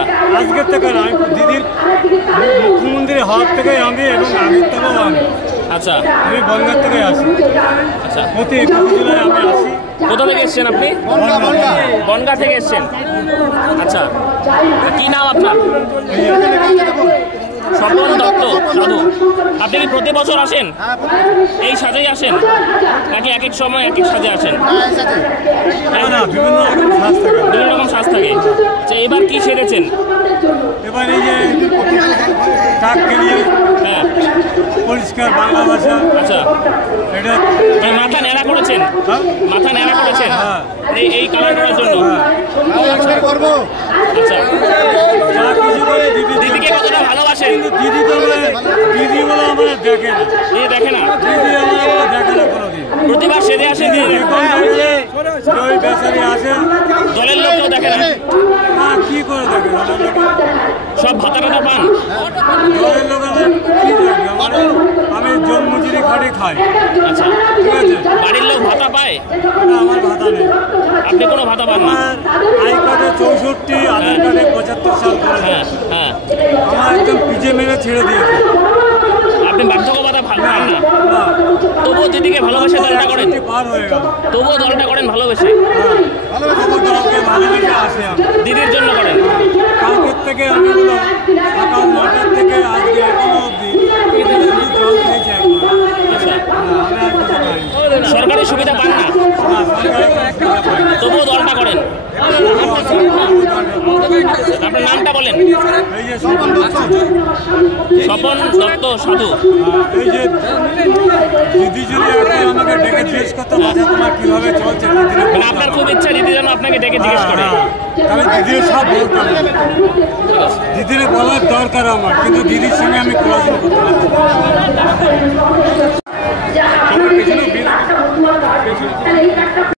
আচ্ছা, আজকের থেকে না, দিদির মুখ্যমন্ত্রীর হাত থেকে আমি এবং আগের থেকেও আমি। আচ্ছা, আমি বনগাঁ থেকে আসি। আচ্ছা, প্রতি 21 জুলাই আমি আসি। কোথা থেকে এসছেন আপনি? বনগাঁ থেকে এসছেন। আচ্ছা, কি নাম আপনার? স্বপন দত্ত সাধু। আপনি কি প্রতি বছর আসেন? এই সাজেই আসেন নাকি এক এক সময় এক এক সাজে আসেন? না, বিভিন্ন রকম সাজ থাকে। বিভিন্ন রকম সাজ থাকে। আচ্ছা, এবার কি সেরেছেন? এবার এই যে কাককে নিয়ে, হ্যাঁ, পরিষ্কার বাংলা ভাষা। আচ্ছা, এটা মাথা ন্যাড়া করেছেন? হ্যাঁ? মাথা ন্যাড়া করেছেন হ্যাঁ। এই কালার করার জন্য? আচ্ছা, যা কিছু করে দিদিকে কতটা ভালোবাসেন? কিন্তু দিদি তো দিদি বলে আমার দেখে না। দিদি দেখে না? দিদি আমার দেখে না কোনোদিন। প্রতিবার সেজে আসেন দিদি? ওই বেচারি আসে, দলের লোক কেউ দেখে না? না কি করে দেখে সব ভাতা টাতা পান? দলের লোক কি দেখবে? আমি জন্মজুরি খাটে খাই। আচ্ছা, ঠিক আছে, বাড়ির লোক ভাতা পায়? না, আমার ভাতা নেই। আপনি কোনো ভাতা পান না? আমার আই কার্ডে 64, আধার কার্ডে 75 সাল করে। হ্যাঁ, হ্যাঁ। আমার একদম পিজে মেরে ছেড়ে দিয়েছে। আপনি বার্ধক্য ভাতা পান না? না, তবুও দিদিকে ভালোবেসে দলটা করেন? পার হয়ে গেল। তবুও দলটা করেন ভালোবেসে? আমার দলকে ভালোবেসে আসে আমি। দিদির জন্য করেন? কালকের থেকে আমি হলো সকাল 9টার থেকে আজকে এখনো অবধি জল খেয়েছি একবার। আচ্ছা, আমি আর কিছু খাইনি। সরকারি সুবিধা পান না? না, সরকারি কোনো সুবিধা পাই না। তবুও দলটা করেন? আপনার নামটা বলেন। এই যে স্বপন দত্ত। স্বপন দত্ত সাধু। এই যে দিদি যদি একবার আমাকে ডেকে জিজ্ঞেস করতো বাচ্চা তোমার কিভাবে চলছে, মানে আপনার খুব ইচ্ছা দিদি যেন আপনাকে ডেকে জিজ্ঞেস করে? তাহলে দিদির সব বলতাম। দিদির বলার দরকার আমার, কিন্তু দিদির সঙ্গে আমি ক্রসিং করতে পারছি না।